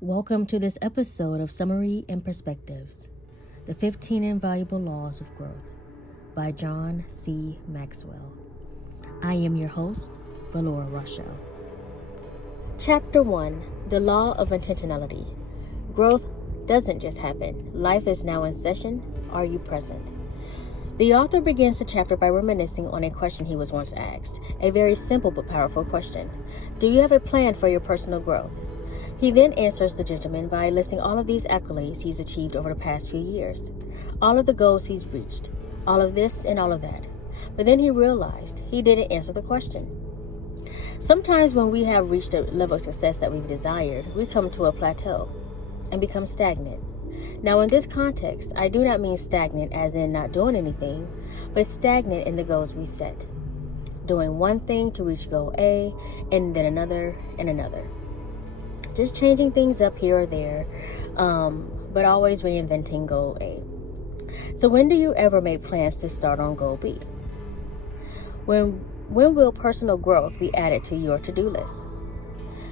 Welcome to this episode of Summaries and Perspectives, the 15 Invaluable Laws of Growth by John C. Maxwell. I am your host, Valora Rauchel. Chapter 1, The Law of Intentionality. Growth doesn't just happen. Life is now in session. Are you present? The author begins the chapter by reminiscing on a question he was once asked, a very simple but powerful question. Do you have a plan for your personal growth? He then answers the gentleman by listing all of these accolades he's achieved over the past few years, all of the goals he's reached, all of this and all of that. But then he realized he didn't answer the question. Sometimes when we have reached a level of success that we've desired, we come to a plateau and become stagnant. Now in this context, I do not mean stagnant as in not doing anything, but stagnant in the goals we set. Doing one thing to reach goal A, and then another and another. Just changing things up here or there, but always reinventing goal A. So when do you ever make plans to start on goal B? When will personal growth be added to your to-do list?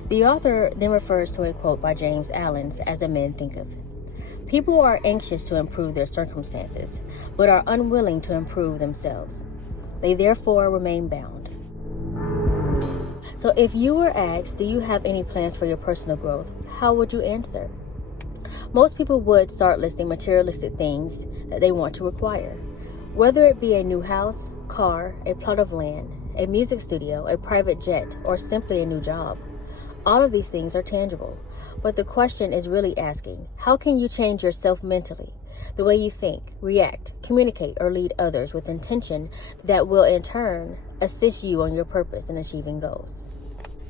The author then refers to a quote by James Allen as a men thinketh. People are anxious to improve their circumstances, but are unwilling to improve themselves. They therefore remain bound. So if you were asked, do you have any plans for your personal growth? How would you answer? Most people would start listing materialistic things that they want to acquire. Whether it be a new house, car, a plot of land, a music studio, a private jet, or simply a new job. All of these things are tangible. But the question is really asking, how can you change yourself mentally? The way you think, react, communicate, or lead others with intention that will in turn assist you on your purpose in achieving goals.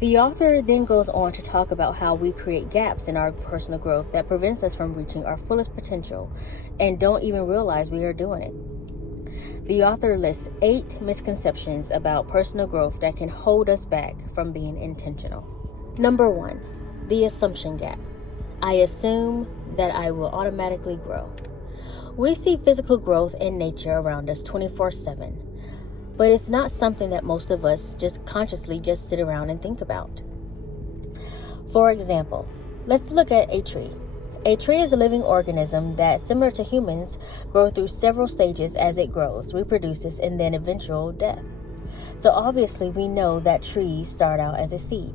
The author then goes on to talk about how we create gaps in our personal growth that prevents us from reaching our fullest potential and don't even realize we are doing it. The author lists 8 misconceptions about personal growth that can hold us back from being intentional. Number 1, the assumption gap. I assume that I will automatically grow. We see physical growth in nature around us 24/7, but it's not something that most of us just consciously just sit around and think about. For example, let's look at a tree. A tree is a living organism that, similar to humans, grows through several stages as it grows, reproduces, and then eventual death. So obviously we know that trees start out as a seed.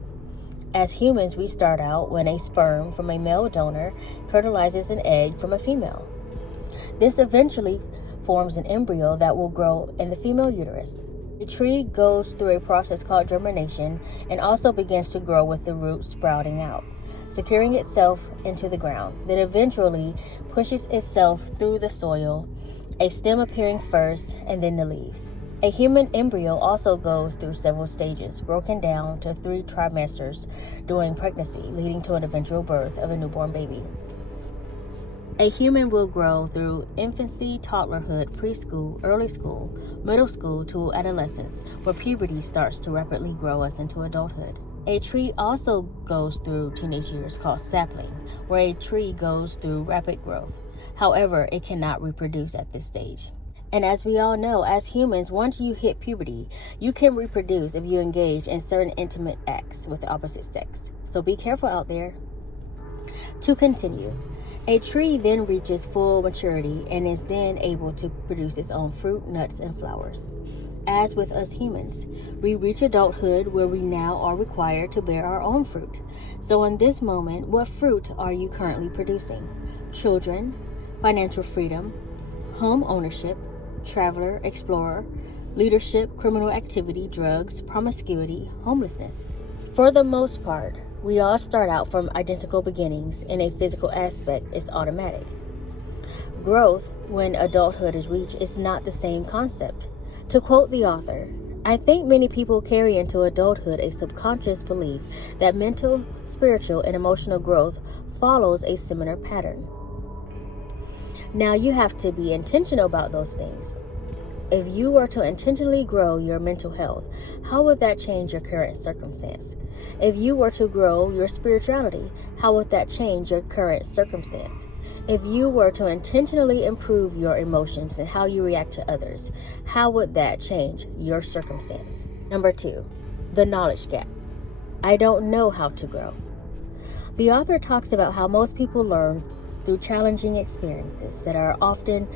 As humans, we start out when a sperm from a male donor fertilizes an egg from a female. This eventually forms an embryo that will grow in the female uterus. The tree goes through a process called germination and also begins to grow with the roots sprouting out, securing itself into the ground, then eventually pushes itself through the soil, a stem appearing first and then the leaves. A human embryo also goes through several stages, broken down to 3 trimesters during pregnancy, leading to an eventual birth of a newborn baby. A human will grow through infancy, toddlerhood, preschool, early school, middle school to adolescence, where puberty starts to rapidly grow us into adulthood. A tree also goes through teenage years called sapling, where a tree goes through rapid growth. However, it cannot reproduce at this stage. And as we all know, as humans, once you hit puberty, you can reproduce if you engage in certain intimate acts with the opposite sex. So be careful out there. To continue, a tree then reaches full maturity and is then able to produce its own fruit, nuts, and flowers. As with us humans, we reach adulthood where we now are required to bear our own fruit. So in this moment, what fruit are you currently producing? Children, financial freedom, home ownership, traveler, explorer, leadership, criminal activity, drugs, promiscuity, homelessness. For the most part, we all start out from identical beginnings, and a physical aspect is automatic. Growth, when adulthood is reached, is not the same concept. To quote the author, I think many people carry into adulthood a subconscious belief that mental, spiritual, and emotional growth follows a similar pattern. Now you have to be intentional about those things. If you were to intentionally grow your mental health, how would that change your current circumstance? If you were to grow your spirituality, how would that change your current circumstance? If you were to intentionally improve your emotions and how you react to others, how would that change your circumstance? Number 2, the knowledge gap. I don't know how to grow. The author talks about how most people learn through challenging experiences that are often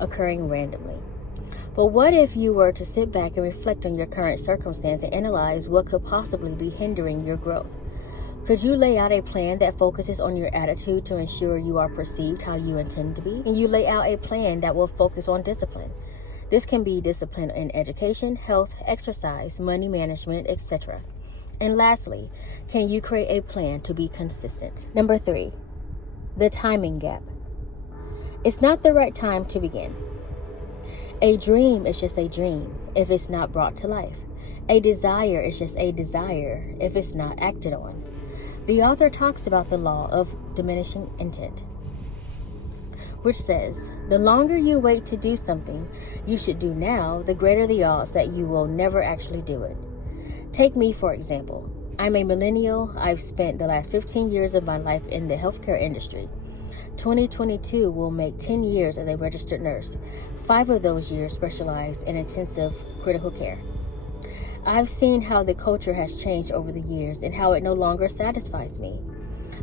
occurring randomly. But what if you were to sit back and reflect on your current circumstance and analyze what could possibly be hindering your growth? Could you lay out a plan that focuses on your attitude to ensure you are perceived how you intend to be? And you lay out a plan that will focus on discipline. This can be discipline in education, health, exercise, money management, etc. And lastly, can you create a plan to be consistent? Number 3, the timing gap. It's not the right time to begin. A dream is just a dream if it's not brought to life. A desire is just a desire if it's not acted on. The author talks about the law of diminishing intent, which says, the longer you wait to do something you should do now, the greater the odds that you will never actually do it. Take me, for example. I'm a millennial. I've spent the last 15 years of my life in the healthcare industry. 2022 will make 10 years as a registered nurse. 5 of those years specialized in intensive critical care. I've seen how the culture has changed over the years and how it no longer satisfies me.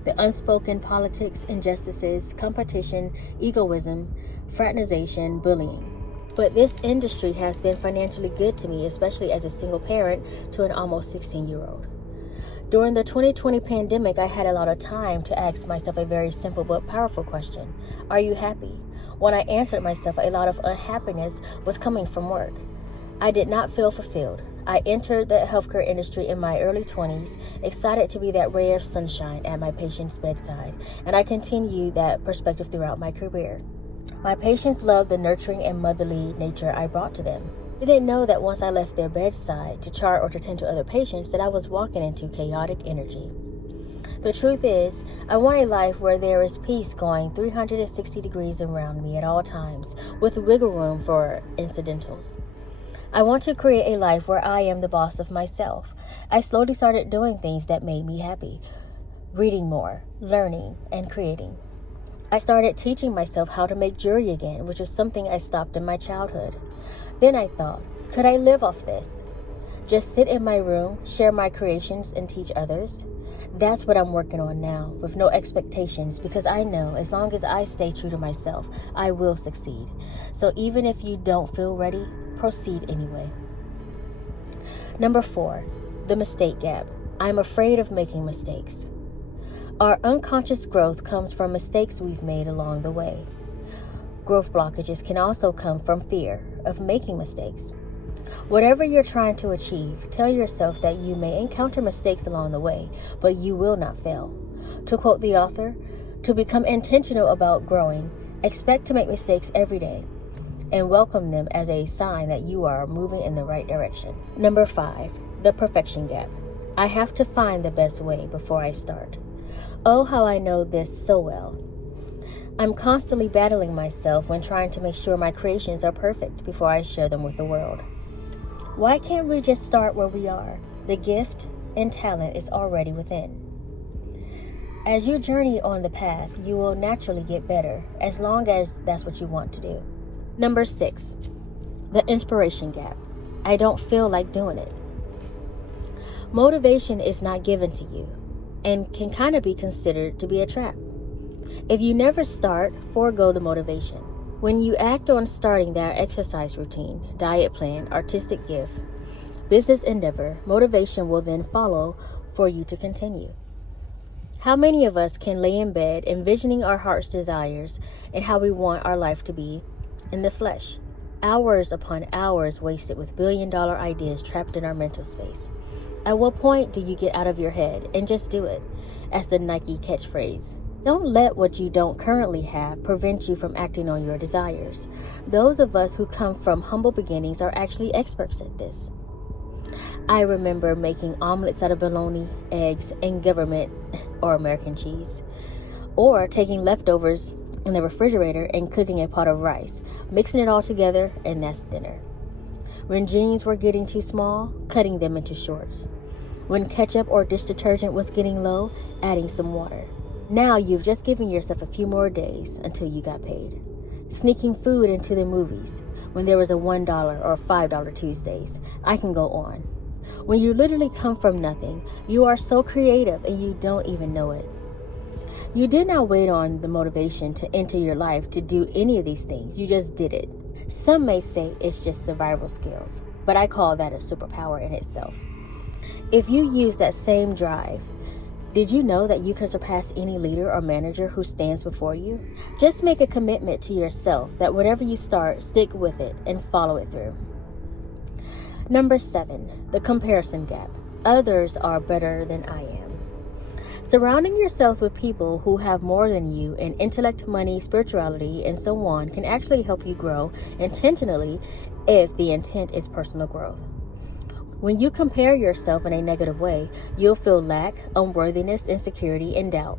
The unspoken politics, injustices, competition, egoism, fraternization, bullying. But this industry has been financially good to me, especially as a single parent to an almost 16-year-old. During the 2020 pandemic, I had a lot of time to ask myself a very simple but powerful question. Are you happy? When I answered myself, a lot of unhappiness was coming from work. I did not feel fulfilled. I entered the healthcare industry in my early 20s, excited to be that ray of sunshine at my patient's bedside, and I continued that perspective throughout my career. My patients loved the nurturing and motherly nature I brought to them. They didn't know that once I left their bedside to chart or to tend to other patients that I was walking into chaotic energy. The truth is, I want a life where there is peace going 360 degrees around me at all times, with wiggle room for incidentals. I want to create a life where I am the boss of myself. I slowly started doing things that made me happy, reading more, learning, and creating. I started teaching myself how to make jewelry again, which is something I stopped in my childhood. Then I thought, could I live off this? Just sit in my room, share my creations, and teach others? That's what I'm working on now, with no expectations, because I know as long as I stay true to myself, I will succeed. So even if you don't feel ready, proceed anyway. Number 4, the mistake gap. I'm afraid of making mistakes. Our unconscious growth comes from mistakes we've made along the way. Growth blockages can also come from fear of making mistakes. Whatever you're trying to achieve, tell yourself that you may encounter mistakes along the way, but you will not fail. To quote the author, to become intentional about growing, expect to make mistakes every day and welcome them as a sign that you are moving in the right direction. Number 5, the perfection gap. I have to find the best way before I start. Oh, how I know this so well. I'm constantly battling myself when trying to make sure my creations are perfect before I share them with the world. Why can't we just start where we are? The gift and talent is already within. As you journey on the path, you will naturally get better, as long as that's what you want to do. Number 6, the inspiration gap. I don't feel like doing it. Motivation is not given to you and can kind of be considered to be a trap. If you never start, forego the motivation. When you act on starting that exercise routine, diet plan, artistic gift, business endeavor, motivation will then follow for you to continue. How many of us can lay in bed envisioning our heart's desires and how we want our life to be in the flesh? Hours upon hours wasted with billion-dollar ideas trapped in our mental space. At what point do you get out of your head and just do it? As the Nike catchphrase. Don't let what you don't currently have prevent you from acting on your desires. Those of us who come from humble beginnings are actually experts at this. I remember making omelets out of bologna, eggs, and government or American cheese. Or taking leftovers in the refrigerator and cooking a pot of rice, mixing it all together, and that's dinner. When jeans were getting too small, cutting them into shorts. When ketchup or dish detergent was getting low, adding some water. Now you've just given yourself a few more days until you got paid. Sneaking food into the movies when there was a $1 or $5 Tuesdays. I can go on. When you literally come from nothing, you are so creative and you don't even know it. You did not wait on the motivation to enter your life to do any of these things. You just did it. Some may say it's just survival skills, but I call that a superpower in itself. If you use that same drive, did you know that you can surpass any leader or manager who stands before you? Just make a commitment to yourself that whatever you start, stick with it and follow it through. Number 7, the comparison gap. Others are better than I am. Surrounding yourself with people who have more than you in intellect, money, spirituality, and so on can actually help you grow intentionally if the intent is personal growth. When you compare yourself in a negative way, you'll feel lack, unworthiness, insecurity, and doubt.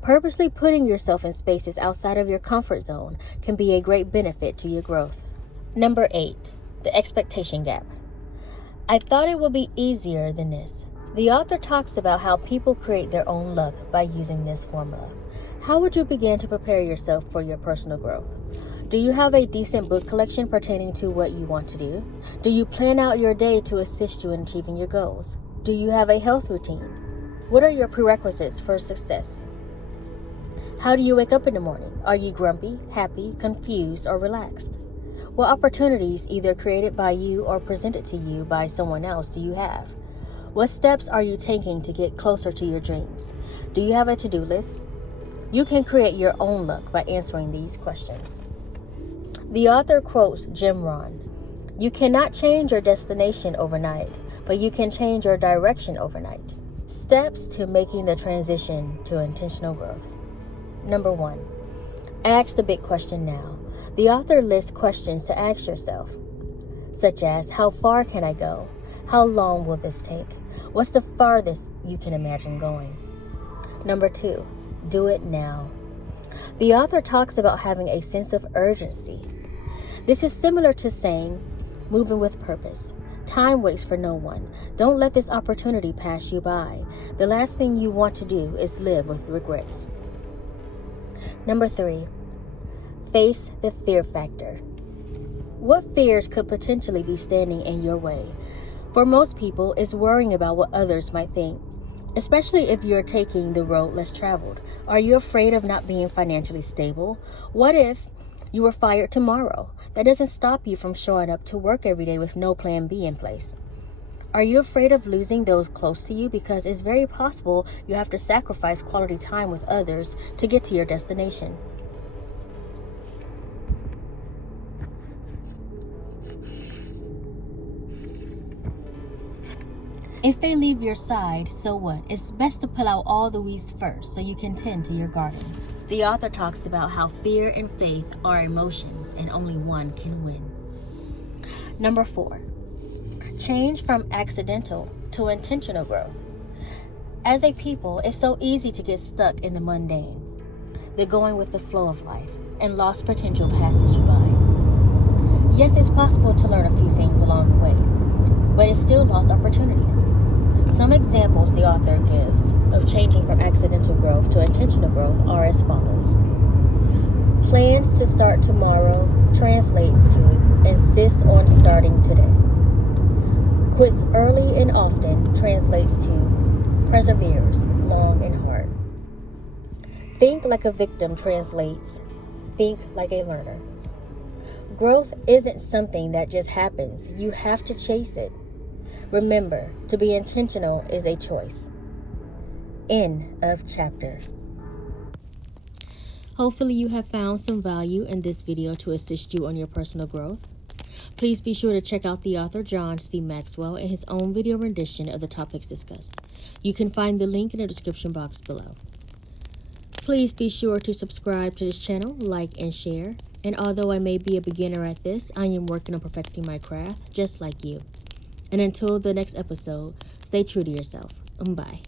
Purposely putting yourself in spaces outside of your comfort zone can be a great benefit to your growth. Number 8, the expectation gap. I thought it would be easier than this. The author talks about how people create their own luck by using this formula. How would you begin to prepare yourself for your personal growth? Do you have a decent book collection pertaining to what you want to do? Do you plan out your day to assist you in achieving your goals? Do you have a health routine? What are your prerequisites for success? How do you wake up in the morning? Are you grumpy, happy, confused, or relaxed? What opportunities, either created by you or presented to you by someone else, do you have? What steps are you taking to get closer to your dreams? Do you have a to-do list? You can create your own luck by answering these questions. The author quotes Jim Rohn, "You cannot change your destination overnight, but you can change your direction overnight." Steps to making the transition to intentional growth. Number 1, ask the big question now. The author lists questions to ask yourself, such as, how far can I go? How long will this take? What's the farthest you can imagine going? Number 2, do it now. The author talks about having a sense of urgency. This is similar to saying, moving with purpose. Time waits for no one. Don't let this opportunity pass you by. The last thing you want to do is live with regrets. Number 3, face the fear factor. What fears could potentially be standing in your way? For most people, it's worrying about what others might think, especially if you're taking the road less traveled. Are you afraid of not being financially stable? What if you were fired tomorrow? That doesn't stop you from showing up to work every day with no plan B in place. Are you afraid of losing those close to you? Because it's very possible you have to sacrifice quality time with others to get to your destination. If they leave your side, so what? It's best to pull out all the weeds first so you can tend to your garden. The author talks about how fear and faith are emotions and only one can win. Number 4, change from accidental to intentional growth. As a people, it's so easy to get stuck in the mundane, the going with the flow of life, and lost potential passes you by. Yes, it's possible to learn a few things along the way, but it's still lost opportunities. Some examples the author gives of changing from accidental growth to intentional growth are as follows. Plans to start tomorrow translates to insist on starting today. Quits early and often translates to perseveres long and hard. Think like a victim translates think like a learner. Growth isn't something that just happens. You have to chase it. Remember, to be intentional is a choice. End of chapter. Hopefully you have found some value in this video to assist you on your personal growth. Please be sure to check out the author John C. Maxwell and his own video rendition of the topics discussed. You can find the link in the description box below. Please be sure to subscribe to this channel, like, and share. And although I may be a beginner at this, I am working on perfecting my craft, just like you. And until the next episode, stay true to yourself. Bye.